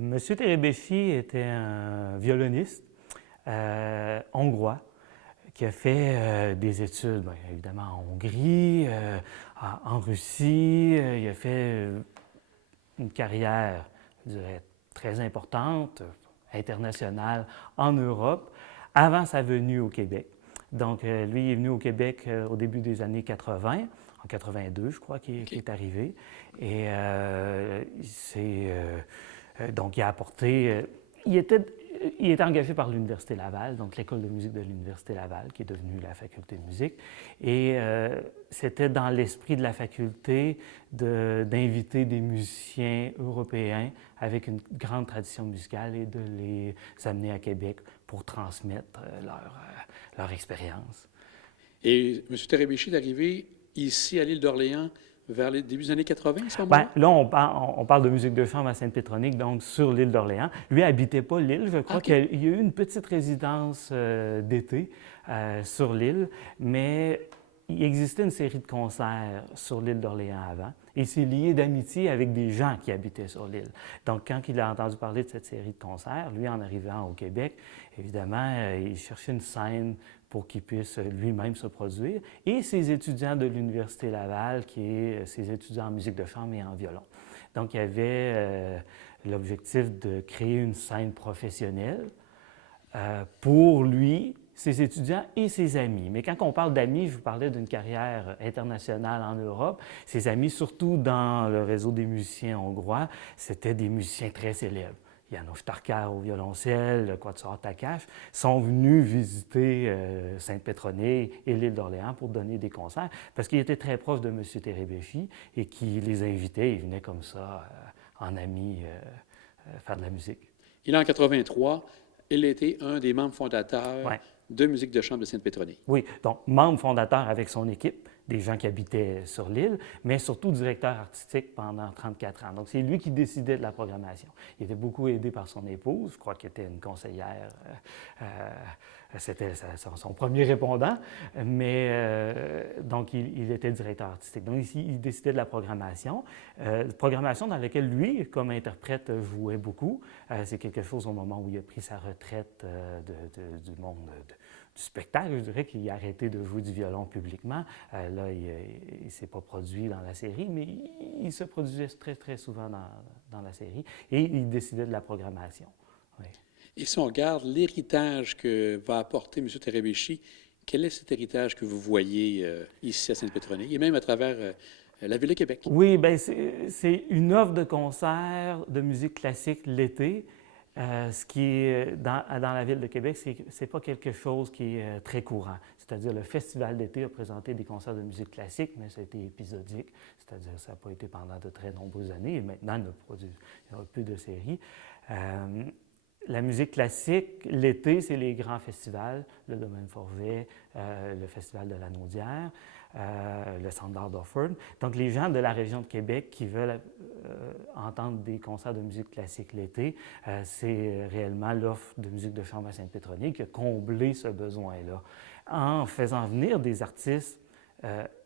Monsieur Terebesi était un violoniste hongrois qui a fait des études, bien, évidemment en Hongrie, en Russie. Il a fait une carrière, je dirais, très importante, internationale en Europe, avant sa venue au Québec. Donc, lui il est venu au Québec au début des années 80, en 82, je crois, qu'il est arrivé. Et donc, il a apporté... il était engagé par l'Université Laval, donc l'École de musique de l'Université Laval, qui est devenue la faculté de musique. Et c'était dans l'esprit de la faculté d'inviter des musiciens européens avec une grande tradition musicale et de les amener à Québec pour transmettre leur expérience. Et M. Terebesi est arrivé ici à l'île d'Orléans vers les débuts des années 80, à ce moment-là? Là, on parle de musique de chambre à Sainte-Pétronique, donc sur l'île d'Orléans. Lui n'habitait pas l'île. Je crois qu'il y a eu une petite résidence d'été sur l'île, mais il existait une série de concerts sur l'île d'Orléans avant. Et c'est lié d'amitié avec des gens qui habitaient sur l'île. Donc, quand il a entendu parler de cette série de concerts, lui, en arrivant au Québec, évidemment, il cherchait une scène pour qu'il puisse lui-même se produire, et ses étudiants de l'Université Laval, qui est ses étudiants en musique de chambre et en violon. Donc, il y avait l'objectif de créer une scène professionnelle pour lui, ses étudiants et ses amis. Mais quand on parle d'amis, je vous parlais d'une carrière internationale en Europe. Ses amis, surtout dans le réseau des musiciens hongrois, c'était des musiciens très célèbres. János Tarkár au violoncelle, le Quatuor Takács, sont venus visiter Sainte-Pétronille et l'île d'Orléans pour donner des concerts parce qu'il était très proche de M. Terebesi et qui les invitait. Ils venaient comme ça, en amis, faire de la musique. Il est en 83. Il était un des membres fondateurs de Musique de chambre de Sainte-Pétronille. Oui, donc membre fondateur avec son équipe, des gens qui habitaient sur l'île, mais surtout directeur artistique pendant 34 ans. Donc, c'est lui qui décidait de la programmation. Il était beaucoup aidé par son épouse, je crois qu'elle était une conseillère, c'était son premier répondant, mais donc il était directeur artistique. Donc, ici, il décidait de la programmation dans laquelle lui, comme interprète, jouait beaucoup. C'est quelque chose au moment où il a pris sa retraite du monde du spectacle, je dirais qu'il a arrêté de jouer du violon publiquement. Là, il ne s'est pas produit dans la série, mais il se produisait très, très souvent dans la série et il décidait de la programmation. Oui. Et si on regarde l'héritage que va apporter M. Terebesi, quel est cet héritage que vous voyez ici à Sainte-Pétronille et même à travers la Ville de Québec? Oui, bien, c'est une offre de concert de musique classique l'été. Ce qui est dans la Ville de Québec, ce n'est pas quelque chose qui est très courant. C'est-à-dire, le Festival d'été a présenté des concerts de musique classique, mais ça a été épisodique. C'est-à-dire, ça n'a pas été pendant de très nombreuses années. Et maintenant, il n'y a plus de séries. La musique classique, l'été, c'est les grands festivals, le Domaine Forvet, le Festival de la Naudière, le Centre d'art d'Offord. Donc, les gens de la région de Québec qui veulent entendre des concerts de musique classique l'été, c'est réellement l'offre de musique de chambre à Sainte-Pétronille qui a comblé ce besoin-là en faisant venir des artistes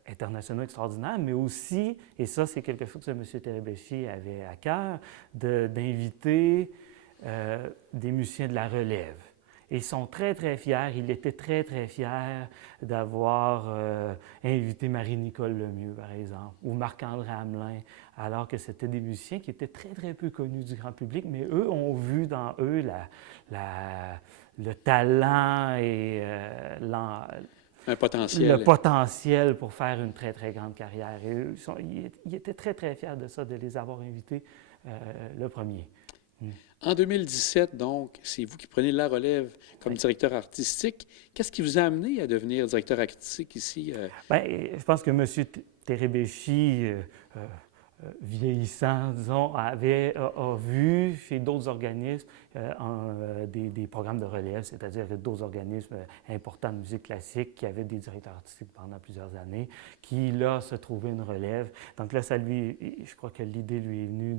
internationaux extraordinaires, mais aussi, et ça c'est quelque chose que M. Terebesi avait à cœur, d'inviter des musiciens de la relève. Et ils sont très, très fiers. Il était très, très fier d'avoir invité Marie-Nicole Lemieux, par exemple, ou Marc-André Hamelin, alors que c'était des musiciens qui étaient très, très peu connus du grand public, mais eux ont vu dans eux le talent et le potentiel pour faire une très, très grande carrière. Et eux, ils étaient très, très fiers de ça, de les avoir invités le premier. En 2017, donc, c'est vous qui prenez la relève comme directeur artistique. Qu'est-ce qui vous a amené à devenir directeur artistique ici? Bien, je pense que M. Terebesi, vieillissant, disons, a vu chez d'autres organismes des programmes de relève, c'est-à-dire d'autres organismes importants de musique classique qui avaient des directeurs artistiques pendant plusieurs années, qui, là, se trouvaient une relève. Donc là, je crois que l'idée lui est venue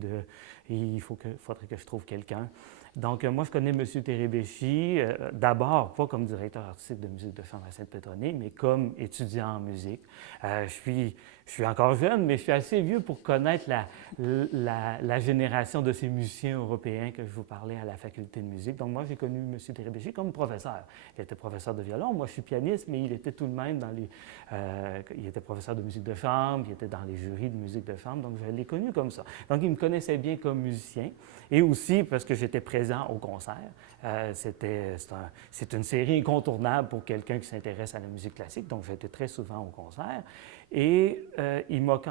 il faudrait que je trouve quelqu'un. Donc, moi, je connais M. Terebesi, d'abord, pas comme directeur artistique de musique de chambre à Sainte-Pétronille, mais comme étudiant en musique. Je je suis encore jeune, mais je suis assez vieux pour connaître la génération de ces musiciens européens que je vous parlais à la faculté de musique. Donc moi, j'ai connu M. Terébéchi comme professeur. Il était professeur de violon, moi je suis pianiste, mais il était tout de même il était professeur de musique de chambre, il était dans les jurys de musique de chambre, donc je l'ai connu comme ça. Donc il me connaissait bien comme musicien, et aussi parce que j'étais présent au concert. C'est une série incontournable pour quelqu'un qui s'intéresse à la musique classique, donc j'étais très souvent au concert. Et il m'a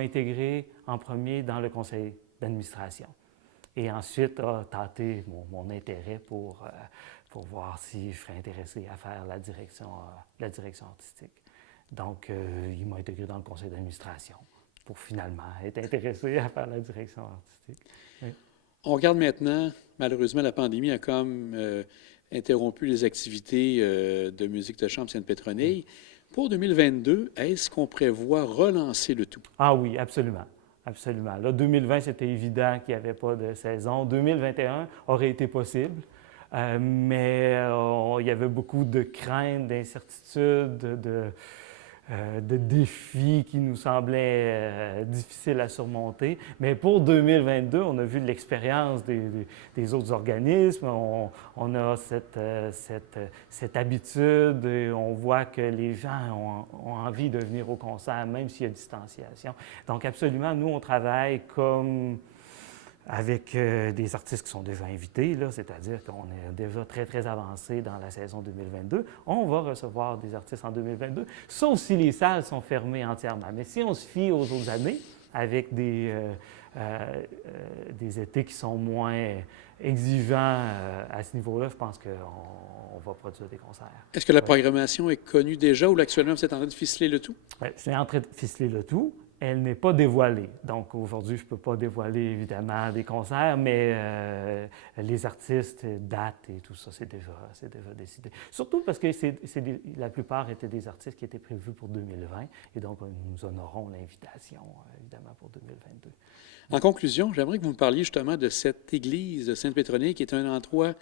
intégré en premier dans le conseil d'administration. Et ensuite a tâté mon intérêt pour voir si je serais intéressé à faire la direction artistique. Donc, il m'a intégré dans le conseil d'administration pour finalement être intéressé à faire la direction artistique. Oui. On regarde maintenant, malheureusement, la pandémie a comme interrompu les activités de musique de chambre Sainte-Pétronille. Pour 2022, est-ce qu'on prévoit relancer le tout? Ah oui, absolument. Absolument. Là, 2020, c'était évident qu'il n'y avait pas de saison. 2021 aurait été possible, mais il y avait beaucoup de craintes, d'incertitudes, de défis qui nous semblaient difficiles à surmonter. Mais pour 2022, on a vu de l'expérience des autres organismes, on a cette habitude et on voit que les gens ont envie de venir au concert, même s'il y a distanciation. Donc absolument, nous, on travaille avec des artistes qui sont déjà invités, c'est-à-dire qu'on est déjà très, très avancé dans la saison 2022. On va recevoir des artistes en 2022, sauf si les salles sont fermées entièrement. Mais si on se fie aux autres années, avec des étés qui sont moins exigeants à ce niveau-là, je pense qu'on va produire des concerts. Est-ce que la programmation est connue déjà ou actuellement vous êtes en train de ficeler le tout? Oui, je suis en train de ficeler le tout. Elle n'est pas dévoilée. Donc aujourd'hui, je ne peux pas dévoiler évidemment des concerts, mais les artistes, dates et tout ça, c'est déjà décidé. Surtout parce que la plupart étaient des artistes qui étaient prévus pour 2020 et donc nous honorons l'invitation évidemment pour 2022. En conclusion, j'aimerais que vous me parliez justement de cette église de Sainte-Pétronille qui est un endroit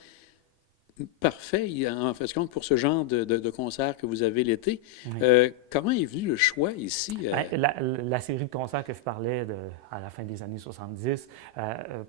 parfait, en fait, compte pour ce genre de concert que vous avez l'été. Oui. Comment est venu le choix ici? La série de concerts que je parlais à la fin des années 70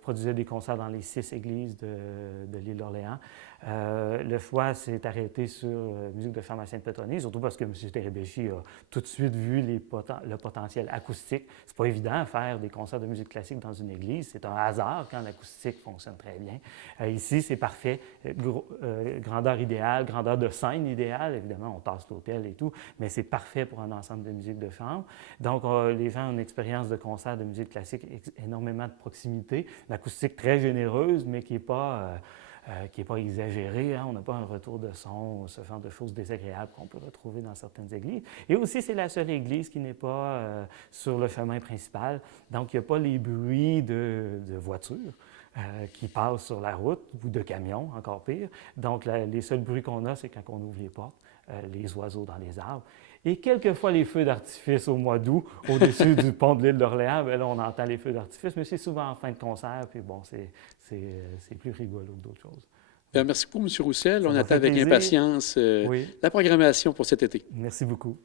produisait des concerts dans les 6 églises de l'île d'Orléans. Le choix s'est arrêté sur musique de chambre à Sainte-Pétronille, surtout parce que M. Terébéchi a tout de suite vu le potentiel acoustique. C'est pas évident de faire des concerts de musique classique dans une église. C'est un hasard quand l'acoustique fonctionne très bien. Ici, c'est parfait. Grandeur idéale, grandeur de scène idéale. Évidemment, on tasse l'hôtel et tout, mais c'est parfait pour un ensemble de musique de chambre. Donc, les gens ont une expérience de concert de musique classique énormément de proximité. L'acoustique très généreuse, mais qui n'est pas exagéré, hein? On n'a pas un retour de son, ce genre de choses désagréables qu'on peut retrouver dans certaines églises. Et aussi, c'est la seule église qui n'est pas sur le chemin principal, donc il n'y a pas les bruits de voitures qui passent sur la route, ou de camions, encore pire. Donc, les seuls bruits qu'on a, c'est quand on ouvre les portes, les oiseaux dans les arbres. Et quelquefois, les feux d'artifice au mois d'août, au-dessus du pont de l'île d'Orléans, bien là, on entend les feux d'artifice, mais c'est souvent en fin de concert, puis bon, c'est plus rigolo que d'autres choses. Bien, merci beaucoup, M. Roussel. On attend avec impatience la programmation pour cet été. Merci beaucoup.